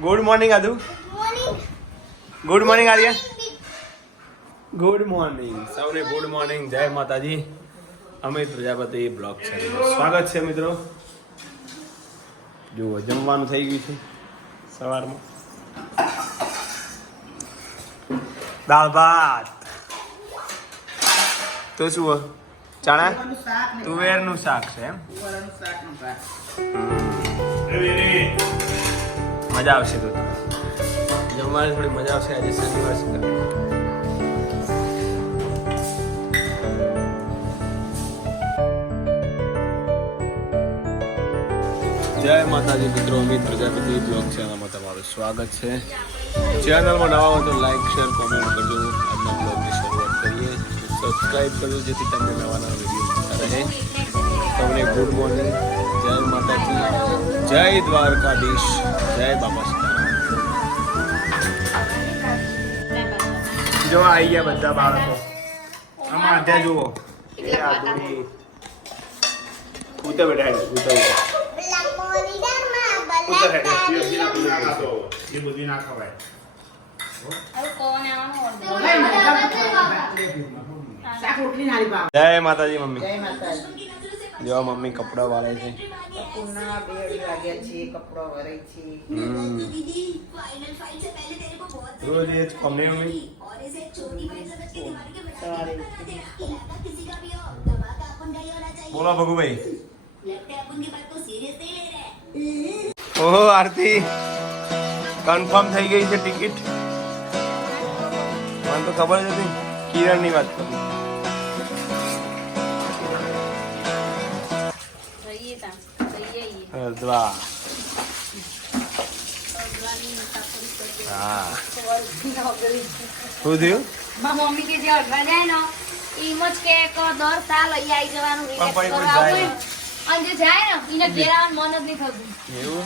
Good morning Adu good morning Arya good morning સૌને good morning જય માતાજી. Amit Prajapati blog છે. સ્વાગત છે મિત્રો. જુઓ જમવાનું થઈ ગયું છે સવારમાં. દાળ ભાત. તો શું ચણા? તુવેરનું શાક છે એમ? મજા આવશે તો. જમવાની થોડી મજા આવશે આજે શનિવાર છે જય માતાજી મિત્રો અમિત પ્રજાપતિ બ્લોગ ચેનલમાં તમારું સ્વાગત છે. ચેનલમાં નવા હોય તો લાઈક, શેર, કોમેન્ટ કરજો. આજના બ્લોગની શરૂઆત કરીએ. સબસ્ક્રાઈબ કરજો જેથી તમને નવા નવા વીડિયો મળતા રહે. તમને ગુડ મોર્નિંગ. જય માતાજી જય દ્વારકાધીશ જય બાબા જો આવી ગયા બધા બાળકો. આમાં અધ્યા જુઓ. એ આદુની ઉતર બેઠા ઉતર. ઉતર હેડે એ બધી ના ખવાય. જય માતાજી મમ્મી. જય માતાજી. જો મમ્મી કપડા વાળે છે. બપોરના બે અઢી વાગ્યા છે કપડો વરાય છે. હમ. રોજ એ જ કોમની મમ્મી સવારે બોલો ભગુભાઈ. ઓહો આરતી. કન્ફર્મ થઈ ગઈ છે ટિકિટ મને તો ખબર જ હતી. કિરણની વાત કરું. હરદ્વાર હા. શું થયું? મારી મમ્મી કે જે અડવા જાય ને એમ જ કે દર સાલ લઈ આવી જવાનું કોઈ કોઈ કરવા. અને જે જાય ને એને ઘેર આવવાનું મન જ નહીં થતું. એવું?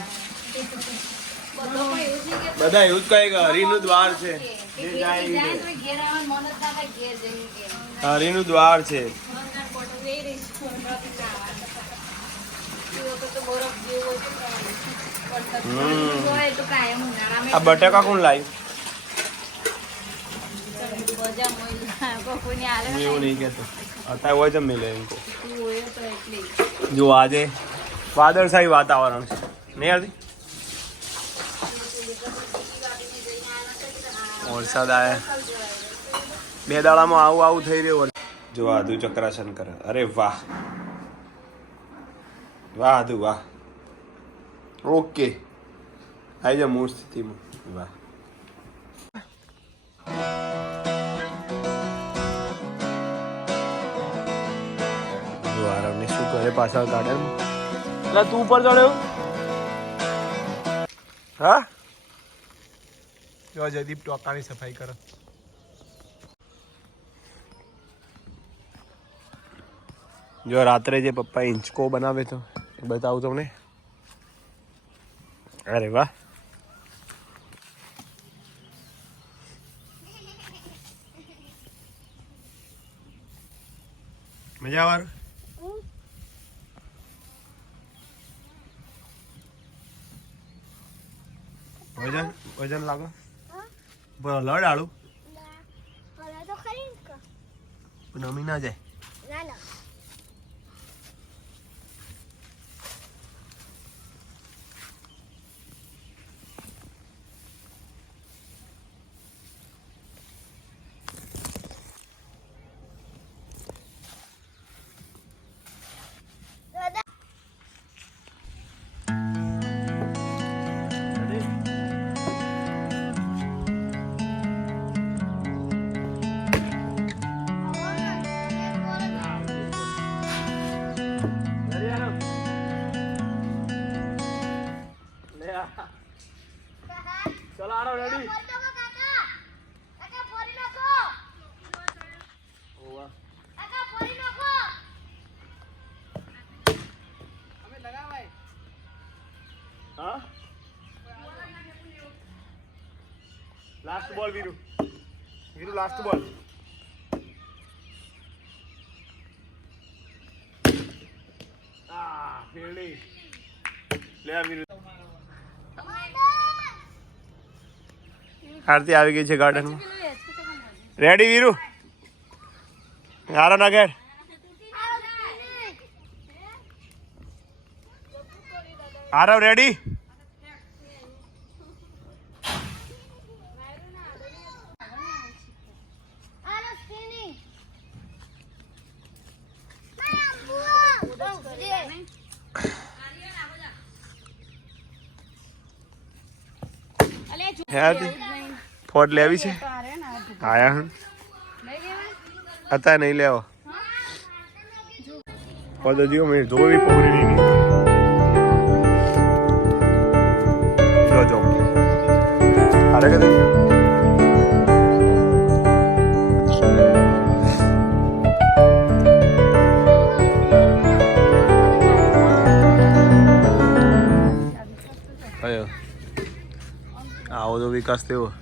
બધા એવું જ કહે કે હરિનું દ્વાર છે. હરિનું દ્વાર છે. આ બટાકા કોણ અત્યારે હોય જો આજે વાદળછાયું વાતાવરણ છે. આવતી? વરસાદ આવે. બે દાડામાં આવું આવું થઈ રહ્યું. જો આધુ ચક્રાસન કરે. અરે વાહ. વાહ દુ વાહ ઓકે આવી જા મૂળ સ્થિતિમાં વાહ જો શું કરે ગાર્ડનમાં એટલે તું ઉપર ચડ્યો હા જો જયદીપ ટોકાની સફાઈ કરો જો રાત્રે જે પપ્પા ઇંચકો બનાવે તો બતાવું તમને. અરે વાહ. મજા આવે? વજન વજન લાગો. લડ. આળું નમી ના જાય. લાસ્ટ બોલ વીરુ વીરુ લાસ્ટ બોલ આ ફેરડી લે આ વીરુ આરતી આવી ગઈ છે ગાર્ડનમાં રેડી વીરુ આરો ના ઘેર. આરવ રેડી ફોટ લેવી છે? આયા હું? અત્યારે નહીં લેવો. ફોટો જીવો મેં જોવી પૂરી નહીં. જો જો. અરે કે આવો તો વિકાસ થયો.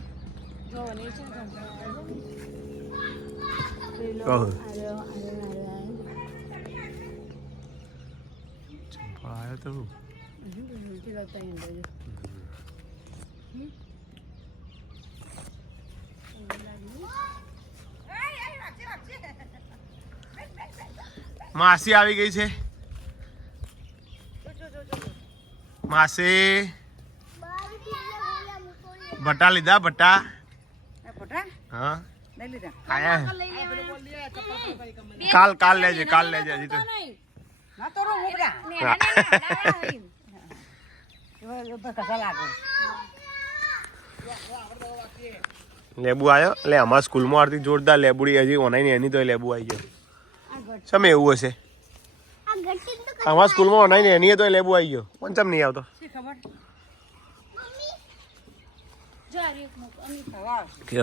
આવ્યો તો. માસી આવી ગઈ છે. માસી. ભટ્ટા લીધા ભટ્ટા હા. કાલ કાલ લેજે કાલ લેજે હજી તો. લેબુ આવ્યો એટલે અમારા સ્કૂલમાં આરતી જોરદાર લેબુડી હજી ઓનાઈ એની તો લેબુ આવી ગયો. ચમ એવું હશે? અમારા સ્કૂલમાં ઓનાઈ એની તો લેબુ આવી ગયો. પણ ચમ નહીં આવતો? શી ખબર જો આ રીત મૂક, અમી. કે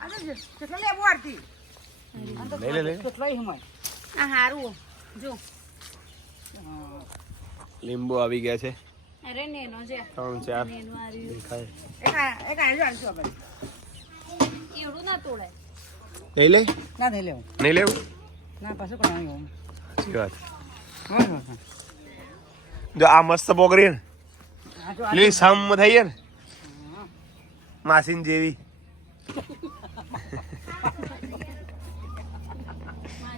આજે કેટલો લેવું આરતી લઈ લે લે. કેટલો હિમય આ હારું જો. લીંબુ આવી ગયા છે. અરે નેનો છે ત્રણ ચાર. નેનો આ રહ્યું. દેખાય. એક આ- એક આપણે એવડું ના તોડાય. લઈ લે? ના નહીં લેવું. નહીં લેવું? ના પાછું કરવાનું એવું સાચી વાત. હા હા હા. જો આ મસ્ત બોકરી ને. લીલી સમ થઈ ને. માસીન જેવી.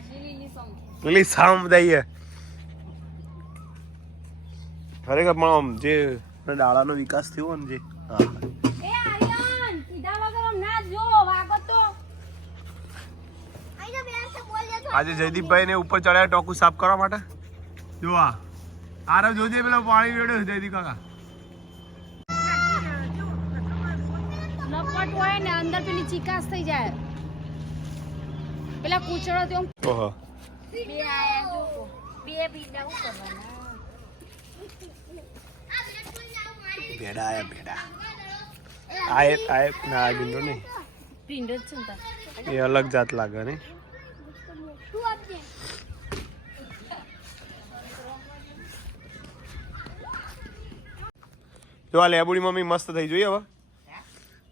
પેલી લીલી સોંગ લીલી સમ ખરેખર પણ આમ જે ડાળાનો વિકાસ થયો ને જે. આજે જયદીપભાઈ ને ઉપર ચડ્યા ટોકું સાફ કરવા માટે. જો આ. આરવ જોજે પેલો પાણી રેડ્યો જયદીપ કાકા. હોય ને અંદર પેલી ચીકાસ થઈ જાય. પેલા કૂચડો તો ઓહો. બે આયા જો. બે બીડા હું કરવાના? ભેડા આયા ભેડા. આય આય ના આ બિંદુ નહીં. પિંડો જ છે ને એ અલગ જાત લાગે ને જો આ લેબુડી મમ્મી મસ્ત થઈ જોઈએ હવે.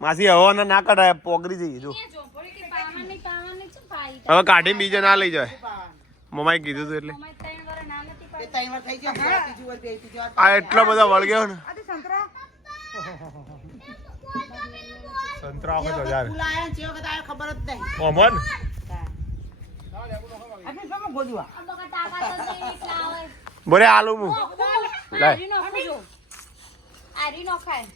માસી હવાના ના કઢાય પોગરી જઈએ જો એ ઝોપડી કે પાવાની પાવાની છે પાઈ હવે કાઢીને બીજે ના લઈ જાય. મમાએ કીધું હતું એટલે. આ એટલો બધો વળગ્યો ને. આ તો સંતરા ખબર જ નહીં. નહીં એટલા આવે. બોરે આલુ મુ. આરી નો ખાય.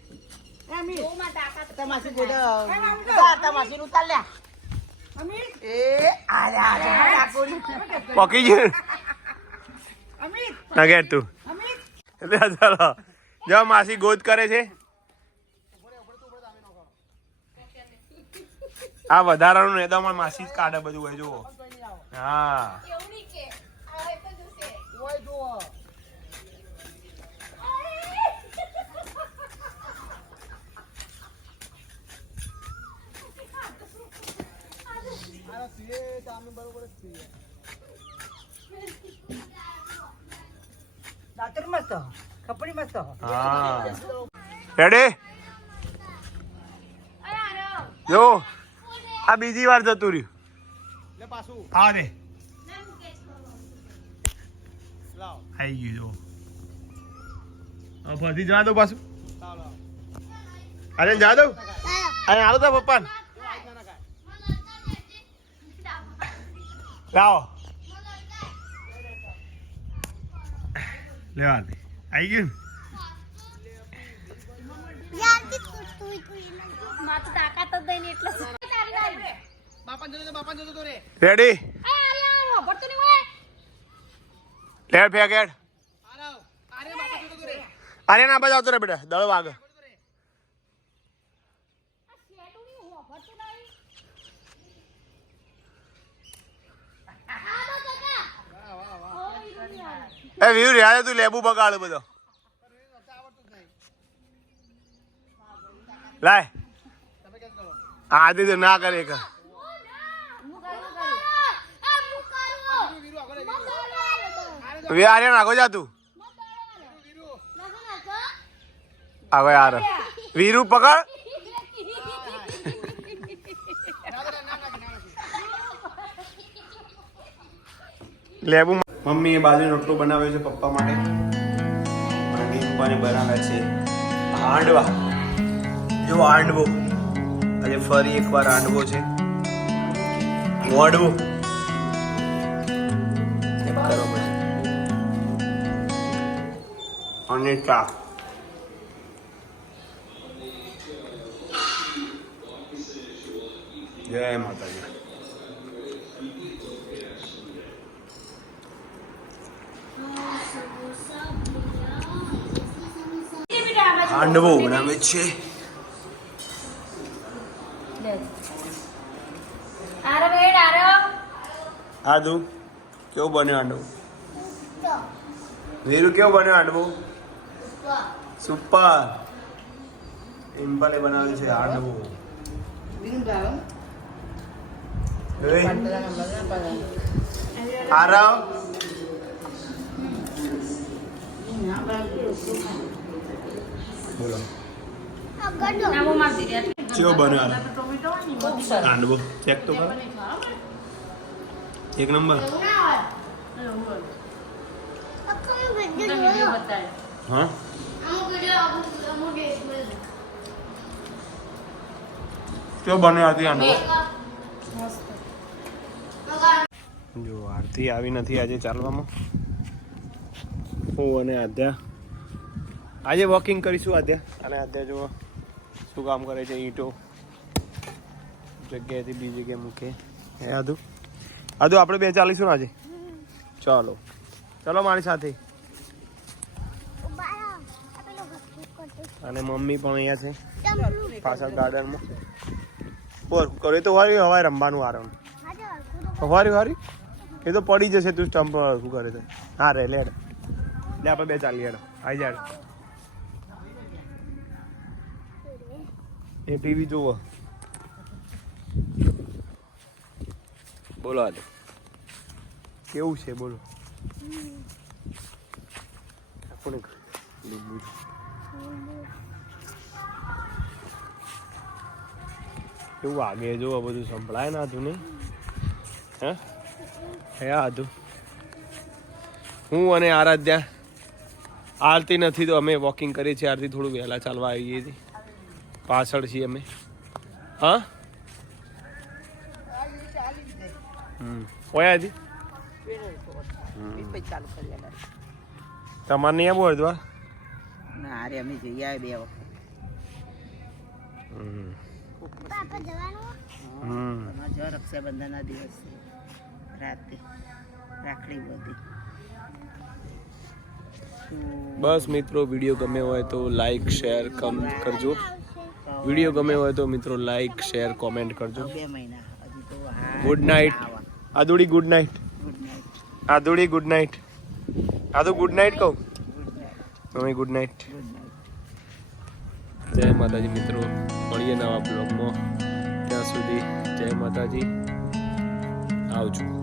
તમાસી ગોડા તમાસી એ આયા આયા પકી ગયું તું ચાલો જો માસી ગોદ કરે છે આ વધારાનું ને તો અમારી માસી જ કાઢે બધું હોય જુઓ હા એવું નહીં કે આવે તો જોશે ઓય જો દાતર મસ્ત કપડી મસ્ત હા. રેડી જો આ બીજી વાર જતું રહ્યું. હા દે આઈ ગયું જો. હવે ફરતી જવા દો પાછું. અરે જા દઉં અને આલો તા પપ્પા લાવો. લેવા દે આવી ગયું? રેડી. લેડ ફેકેડ અરે ના બજાવતો રે બેટા દળ વાગ આ શેઠું નહીં, હું ભરતું નહીં. આ બસ કાકા. ઓ, ઈ નહીં આવે. એ વીર યાર તું લેબુ બગાડ બધો લાય આદિ તો ના કરે કા. વે આર્યા નાખો જા તું? આગો યાર વીરુ પકડ લેબુ મમ્મી એ બાજુ રોટલો બનાવ્યો છે પપ્પા માટે. અને પપ્પાને બનાવે છે હાંડવા. જો હાંડવો. આજે ફરી એકવાર હાંડવો છે. કરો અને ચા જય માતાજી. હાંડવો બનાવે છે આરો બેડ, આરો. આદુ કેવો બન્યો હાંડવો વીરુ કેવો બન્યો હાંડવો સુપર ઇમ્પલે બનાવ્યું છે હાંડવો એ, આરામ બોલો. મારી દીધી. હાંડવો ચેક તો કરો. એક નંબર. હા કેવો બન્યો હતી હાંડવો જો આરતી આવી નથી આજે ચાલવામાં. હું અને આધ્યા આજે વોકિંગ કરીશું આધ્યા અને આધ્યા જુઓ શું કામ કરે છે ઈંટો. જગ્યાએથી બીજી જગ્યાએ મૂકે. હે આદુ? આદુ આપણે બે ચાલીશું ને આજે? ચાલો. ચલો મારી સાથે. અને મમ્મી પણ અહીંયા છે. પાછળ ગાર્ડનમાં બોર કરે તો વારી હવાય રમવાનું આરામ હવારી વારી એ તો પડી જશે તું સ્ટમ્પ શું કરે તો? હા રે લેડ લે. આપણે બે ચાલી હેડ. જાય જાડ એ ટીવી જુઓ બોલો આજે કેવું છે બોલો. લીંબુ કેવું આગે જોવો આ બધું સંભળાય ના હતું નહીં? હે? હે આ હતું હું અને આરાધ્યા. આરતી નથી તો અમે વોકિંગ કરીએ છીએ આરતી થોડું વહેલા ચાલવા આવીએ છીએ. પાછળ છીએ અમે. હા? ઓયા દી તમારે નહીં આવું હરદ્વાર? ના અરે અમે જઈ આવે બે વખત. જો રક્ષાબંધનના દિવસ રાતે. રાખડી બધી બસ મિત્રો વીડિયો ગમે હોય તો લાઈક શેર કમ કરજો. વીડિયો ગમે હોય તો મિત્રો લાઈક શેર કોમેન્ટ કરજો. Good night Adudi good night Adudi good night Adu good night કહું? મમ્મી ગુડ ગુડ નાઇટ જય માતાજી મિત્રો. મળીએ નવા બ્લોગમાં ત્યાં સુધી જય માતાજી. આવજો.